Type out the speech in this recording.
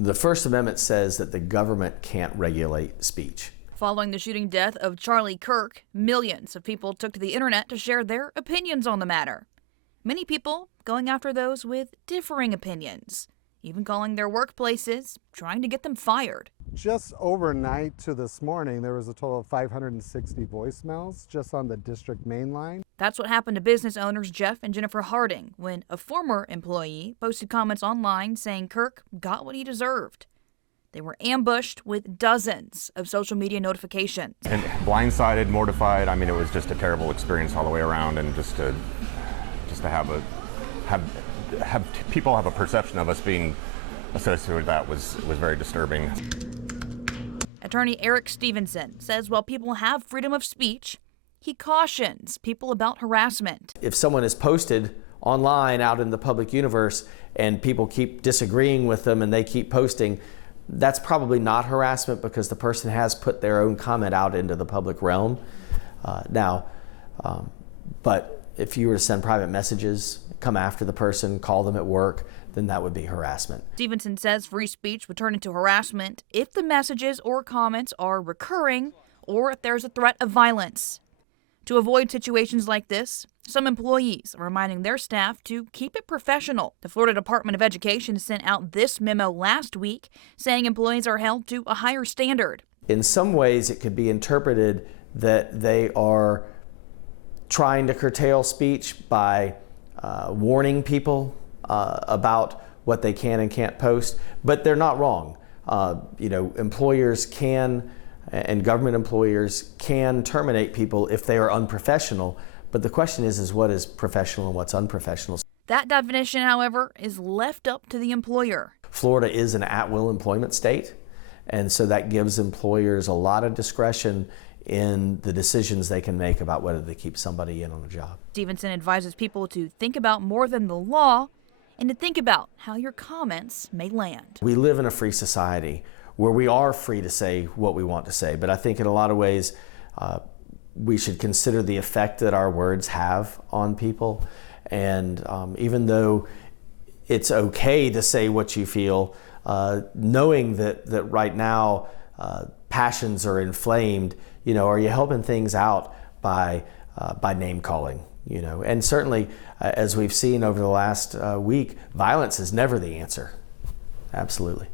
The First Amendment says that the government can't regulate speech. Following the shooting death of Charlie Kirk, millions of people took to the internet to share their opinions on the matter. Many people going after those with differing opinions, even calling their workplaces, trying to get them fired. Just overnight to this morning, there was a total of 560 voicemails just on the district main line. That's what happened to business owners Jeff and Jennifer Harding when a former employee posted comments online saying Kirk got what he deserved. They were ambushed with dozens of social media notifications. And blindsided, mortified. I mean, it was just a terrible experience all the way around, and just to have people have a perception of us being associated with that was very disturbing. Attorney Eric Stevenson says while people have freedom of speech, he cautions people about harassment. If someone is posted online out in the public universe and people keep disagreeing with them and they keep posting, that's probably not harassment because the person has put their own comment out into the public realm. But if you were to send private messages, come after the person, call them at work, then that would be harassment. Stevenson says free speech would turn into harassment if the messages or comments are recurring or if there's a threat of violence. To avoid situations like this, some employees are reminding their staff to keep it professional. The Florida Department of Education sent out this memo last week saying employees are held to a higher standard. In some ways, it could be interpreted that they are trying to curtail speech by warning people about what they can and can't post, but they're not wrong. Employers can, and government employers can terminate people if they are unprofessional, but the question is what is professional and what's unprofessional. That definition, however, is left up to the employer. Florida is an at-will employment state, and so that gives employers a lot of discretion in the decisions they can make about whether they keep somebody in on a job. Stevenson advises people to think about more than the law and to think about how your comments may land. We live in a free society where we are free to say what we want to say, but I think in a lot of ways we should consider the effect that our words have on people. And even though it's okay to say what you feel, knowing that right now passions are inflamed, are you helping things out by name calling? And certainly, as we've seen over the last week, violence is never the answer. Absolutely.